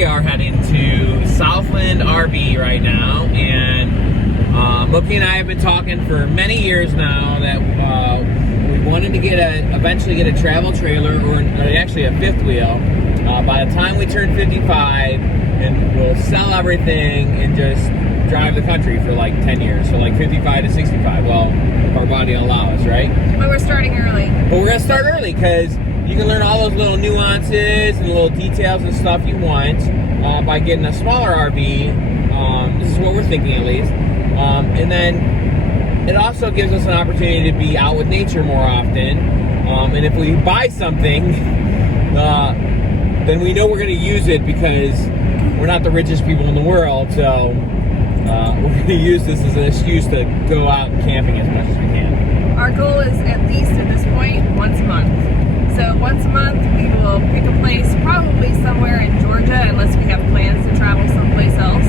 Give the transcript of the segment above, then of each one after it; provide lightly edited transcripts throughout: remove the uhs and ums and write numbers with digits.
we are heading to Southland RV right now, and Mookie and I have been talking for many years now that we wanted to eventually get a travel trailer or actually a fifth wheel by the time we turn 55, and we'll sell everything and just drive the country for like 10 years. So like 55 to 65. Well, if our body will allow us, right? But we're starting early. But we're gonna start early because you can learn all those little nuances and little details and stuff you want by getting a smaller RV. This is what we're thinking, at least. And then it also gives us an opportunity to be out with nature more often. And if we buy something, then we know we're going to use it because we're not the richest people in the world. So we're going to use this as an excuse to go out camping as much as we can. Our goal is, at least at this point, once a month. So once a month, we will pick a place, probably somewhere in Georgia, unless we have plans to travel someplace else,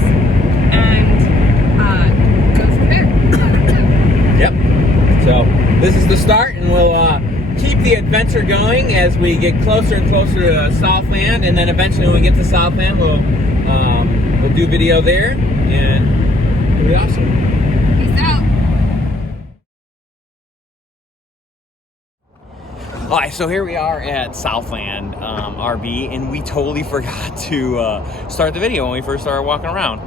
and go from there. Yep. So this is the start, and we'll keep the adventure going as we get closer and closer to Southland, and then eventually when we get to Southland, we'll do video there, and it'll be awesome. Peace out. All right, so here we are at Southland RV, and we totally forgot to start the video when we first started walking around.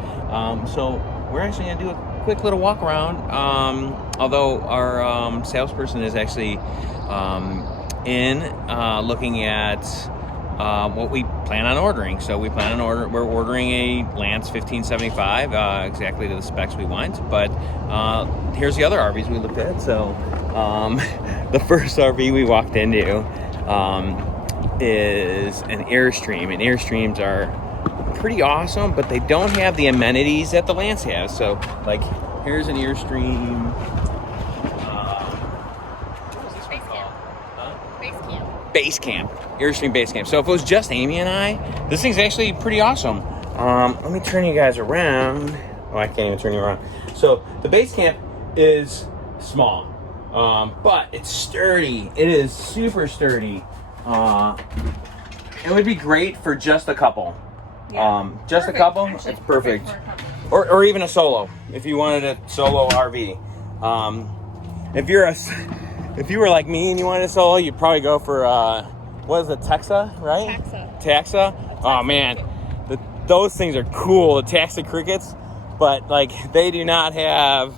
So we're actually going to do a quick little walk around, although our salesperson is actually looking at what we plan on ordering. So we plan on we're ordering a Lance 1575, exactly to the specs we want. But here's the other RVs we looked at. So the first RV we walked into is an Airstream, and Airstreams are pretty awesome, but they don't have the amenities that the Lance has. So like, here's an Airstream. What was this one called? Base camp. Base camp. Airstream base camp. So if it was just Amy and I, this thing's actually pretty awesome. Let me turn you guys around. Oh, I can't even turn you around. So the base camp is small, but it's sturdy. It is super sturdy. It would be great for just a couple. Yeah. Just Perfect. a couple. Actually, It's perfect. for a couple. Or even a solo, if you wanted a solo RV. If you were like me and you wanted a solo, you'd probably go for what is it, Texa, right? Taxa. Oh man, those things are cool, the Taxa Crickets, but like they do not have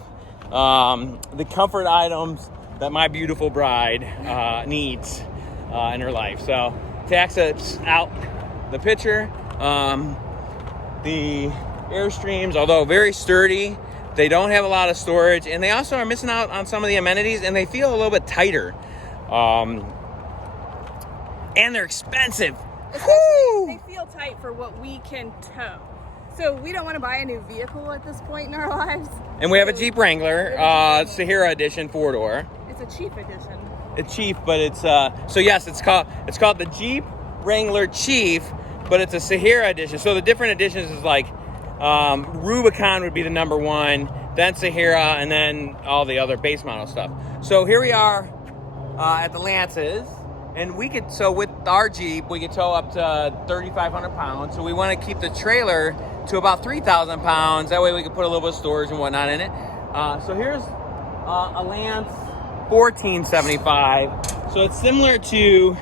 the comfort items that my beautiful bride needs in her life. So Taxa's out the picture. The Airstreams, although very sturdy, they don't have a lot of storage, and they also are missing out on some of the amenities, and they feel a little bit tighter. And they're expensive. They feel tight for what we can tow. So we don't want to buy a new vehicle at this point in our lives. And we have a Jeep Wrangler, Sahara Edition 4-door. It's a cheap edition. It's Chief, but it's so yes, it's called the Jeep Wrangler Chief, but it's a Sahara Edition. So the different editions is like Rubicon would be the number one, then Sahara, and then all the other base model stuff. So here we are at the Lances, and with our Jeep, we could tow up to 3,500 pounds. So we want to keep the trailer to about 3,000 pounds. That way we can put a little bit of storage and whatnot in it. So here's a Lance 1475. So it's similar to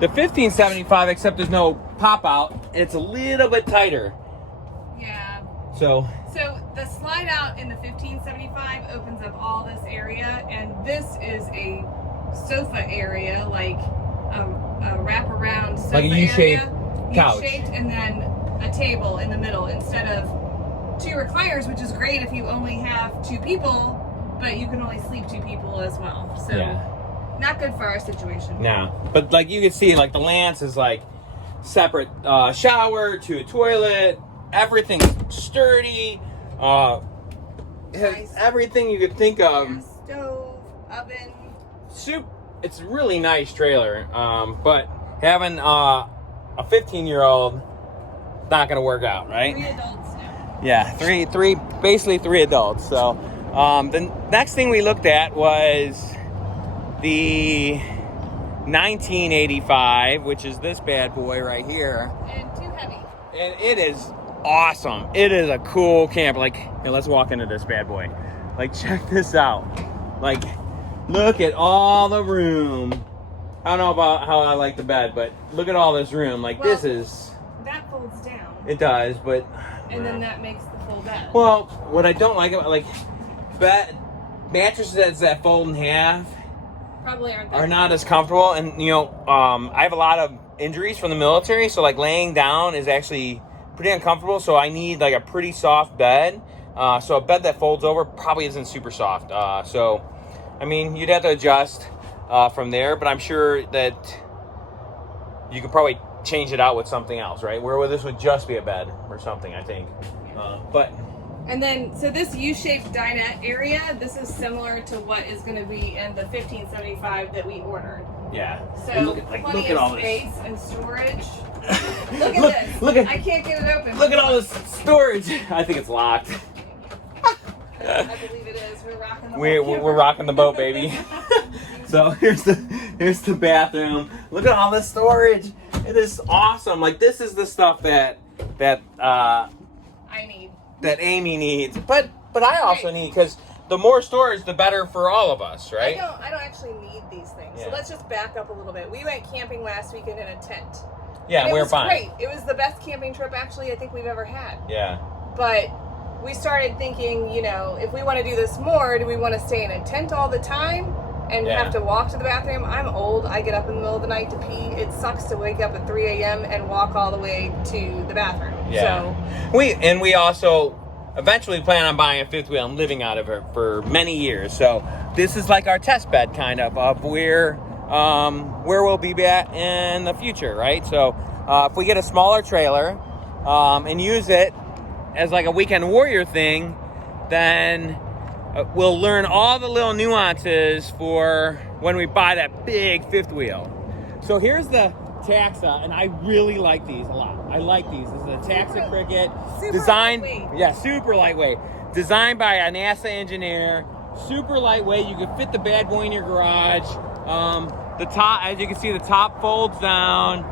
the 1575, except there's no pop out. It's a little bit tighter. Yeah. So the slide out in the 1575 opens up all this area, and this is a sofa area, like a wraparound sofa like a U-shaped area, couch. U-shaped, and then a table in the middle instead of two recliners, which is great if you only have two people, but you can only sleep two people as well. So Yeah. not good for our situation. No, but like you can see, like the Lance is like separate shower to a toilet. Everything's sturdy. It has Nice. everything you could think of. Stove, oven. It's a really nice trailer. But having a 15-year-old not gonna work out, right? 3 adults now. Yeah, basically three adults. So the next thing we looked at was the 1985, which is this bad boy right here. And too heavy. And it is awesome. It is a cool camp. Like, here, let's walk into this bad boy. Like, check this out. Like, look at all the room. I don't know about how I like the bed, but look at all this room. Like, Well, this is... That folds down. It does, but... And then that makes the full bed. Well, what I don't like about, like, bed mattresses that fold in half Probably are not as comfortable. And, you know, I have a lot of injuries from the military, so, like, laying down is actually pretty uncomfortable, so I need, like, a pretty soft bed. So a bed that folds over probably isn't super soft. So, I mean, you'd have to adjust from there, but I'm sure that you could probably change it out with something else, right? Where this would just be a bed or something, I think. But... And then, so this U-shaped dinette area, this is similar to what is going to be in the 1575 that we ordered. Yeah. So look plenty at all of this space and storage. Look at this. Look at, I can't get it open. Look at all this storage. I think it's locked. I believe it is. We're rocking the We're rocking the boat, baby. So here's the bathroom. Look at all this storage. It is awesome. Like, this is the stuff that I need. That Amy needs, but I also need, because the more storage, the better for all of us, right? I don't actually need these things. Yeah. So let's just back up a little bit. We went camping last weekend in a tent. Yeah, and we it were was fine. Great. It was the best camping trip actually I think we've ever had. Yeah. But we started thinking, you know, if we want to do this more, do we want to stay in a tent all the time and have to walk to the bathroom? I'm old. I get up in the middle of the night to pee. It sucks to wake up at 3 a.m. and walk all the way to the bathroom. Yeah. So we also eventually plan on buying a fifth wheel and living out of it for many years. So this is like our test bed kind of where we'll be at in the future, right? So if we get a smaller trailer and use it as like a weekend warrior thing, then we'll learn all the little nuances for when we buy that big fifth wheel. So here's the Taxa, and I really like these a lot. I like these. This is a Taxa Cricket. Designed, yeah, super lightweight. Designed by a NASA engineer. Super lightweight. You can fit the bad boy in your garage. The top, as you can see, the top folds down.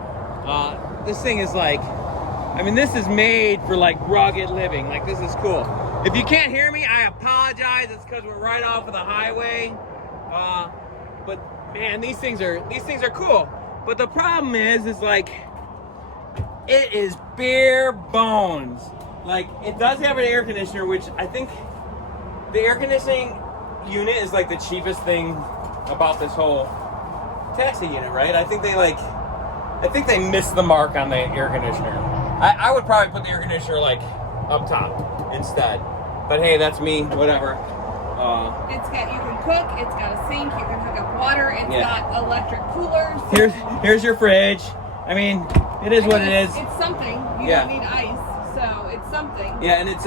This thing is like, I mean, this is made for like rugged living. Like, this is cool. If you can't hear me, I apologize. It's because we're right off of the highway. But man, these things are cool. But the problem is like, it is bare bones. Like, it does have an air conditioner, which I think the air conditioning unit is like the cheapest thing about this whole taxi unit, right? I think they missed the mark on the air conditioner. I would probably put the air conditioner like up top instead. But hey, that's me, whatever. you can cook, it's got a sink, you can hook up water, it's got electric coolers. Here's your fridge. I mean, it is what it is. It's something. You don't need ice, so it's something. Yeah, and it's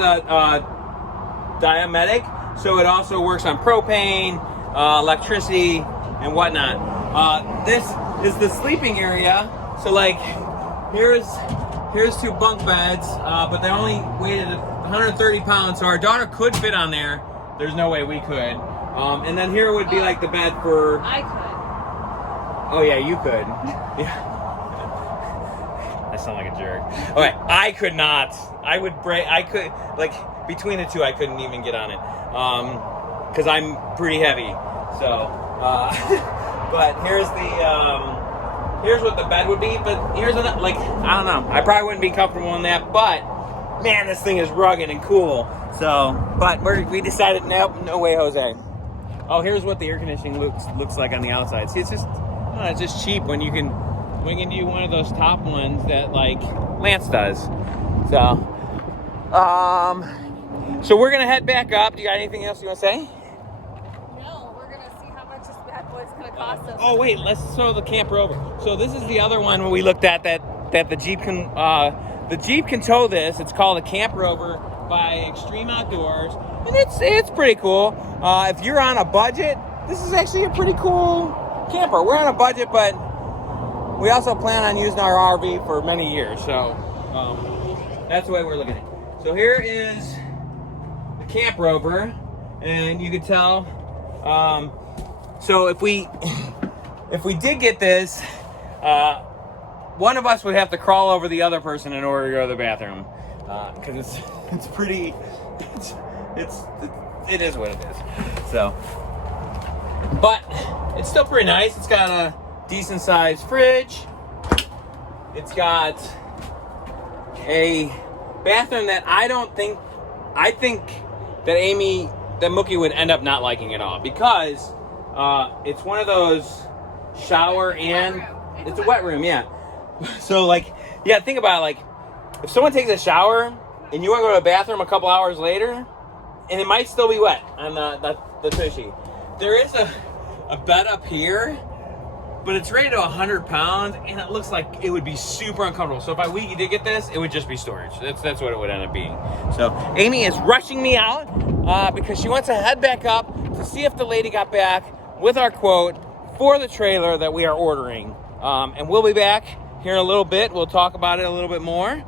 diametic, so it also works on propane, electricity, and whatnot. This is the sleeping area. So like, here's 2 bunk beds, but they only weighted 130 pounds, so our daughter could fit on there. There's no way we could. And then here would be like the bed for... I could. Oh yeah, you could. Yeah. I sound like a jerk. Okay, I could not. I could, like, between the two, I couldn't even get on it. Because I'm pretty heavy. So, but here's what the bed would be. But here's another, like, I don't know. I probably wouldn't be comfortable in that, but man, this thing is rugged and cool. So, but we decided, nope, no way, Jose. Oh, here's what the air conditioning looks like on the outside. See, it's just cheap when you can do one of those top ones that like Lance does. So we're gonna head back up. Do you got anything else you want to say? No, we're gonna see how much this bad boy's gonna cost us. Oh wait, let's throw the camper over. So this is the other one where we looked at that the Jeep can tow this. It's called a Camp Rover by Extreme Outdoors, and it's pretty cool. If you're on a budget, this is actually a pretty cool camper. We're on a budget, but we also plan on using our RV for many years, so that's the way we're looking at it. So here is the Camp Rover, and you can tell. So if we did get this, one of us would have to crawl over the other person in order to go to the bathroom, because it's pretty. It is what it is. So, but it's still pretty nice. It's got a decent sized fridge. It's got a bathroom that I think that Mookie would end up not liking at all, because it's one of those shower and it's a wet room, yeah. So like, yeah, think about it, like if someone takes a shower and you want to go to the bathroom a couple hours later, and it might still be wet on the tushy. There is a bed up here, but it's rated to 100 pounds, and it looks like it would be super uncomfortable. So if we did get this, it would just be storage. That's what it would end up being. So Amy is rushing me out because she wants to head back up to see if the lady got back with our quote for the trailer that we are ordering. And we'll be back here in a little bit. We'll talk about it a little bit more.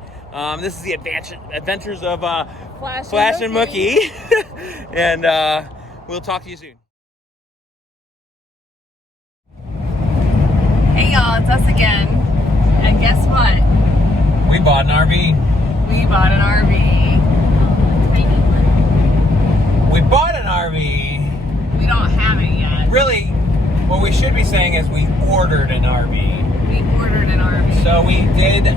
This is the adventures of Flash and Mookie. And we'll talk to you soon. Hey y'all, it's us again. And guess what? We bought an RV. We bought an RV. Tiny one. We bought an RV. We don't have it yet. Really, what we should be saying is we ordered an RV. We ordered an RV. So we did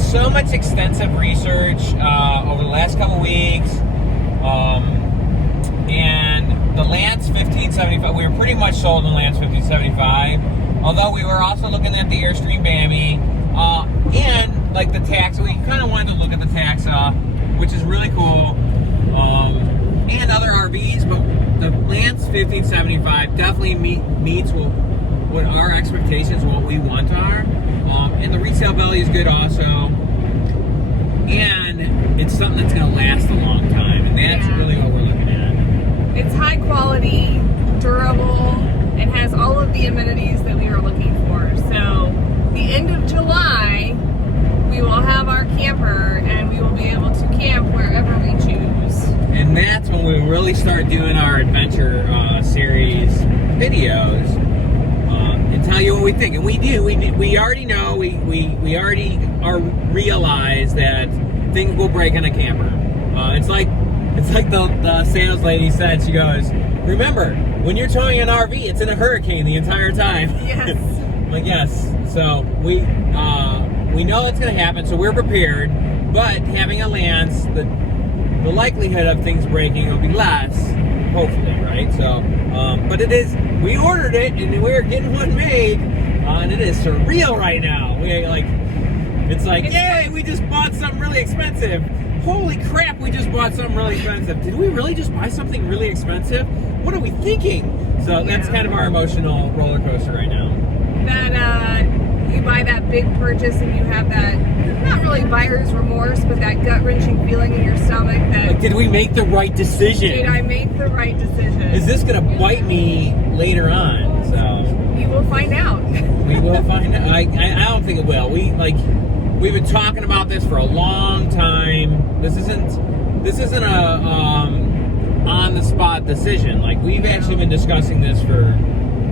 so much extensive research over the last couple weeks. And the Lance 1575, we were pretty much sold on the Lance 1575. Although we were also looking at the Airstream Bammy, and like the tax, we kind of wanted to look at the Taxa, which is really cool, and other RVs, but the Lance 1575 definitely meets what our expectations, what we want are, and the resale value is good also, and it's something that's going to last a long time, and that's really what we're looking at. It's high quality, durable, and has all of the amenities that we are looking for. So the end of July, we will have our camper and we will be able to camp wherever we choose. And that's when we really start doing our adventure series videos and tell you what we think. And we do. We already know. We already realize that things will break on a camper. It's like the sales lady said. She goes, "Remember, when you're towing an RV, it's in a hurricane the entire time." Yes. Like, yes. So we know it's going to happen, so we're prepared. But having a Lance, the likelihood of things breaking will be less, hopefully, right? So, but it is. We ordered it, and we're getting one made, and it is surreal right now. It's like, yay, we just bought something really expensive. Holy crap, we just bought something really expensive. Did we really just buy something really expensive? What are we thinking? So that's kind of our emotional roller coaster right now. That you buy that big purchase and you have that, not really buyer's remorse, but that gut-wrenching feeling in your stomach that... Like, did we make the right decision? Did I make the right decision? Is this going to bite me later on? So you will find out. We will find out. I don't think it will. We've been talking about this for a long time. This isn't a on the spot decision. Like, we've actually been discussing this for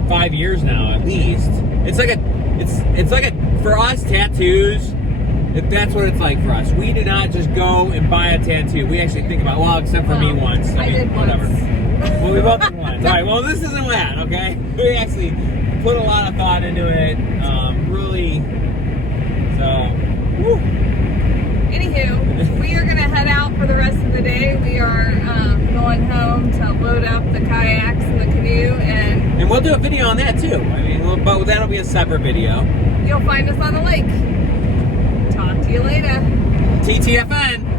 5 years now, at least. It's like a for us, tattoos. That's what it's like for us. We do not just go and buy a tattoo. We actually think about, well, except for me once. I did whatever. once. Well, we both did once. All right. Well, this isn't that. Okay. We actually put a lot of thought into it. Really. So. Woo. Anywho, we are going to head out for the rest of the day. We are going home to load up the kayaks and the canoe, and we'll do a video on that too. I mean, but that'll be a separate video. You'll find us on the lake. Talk to you later. TTFN.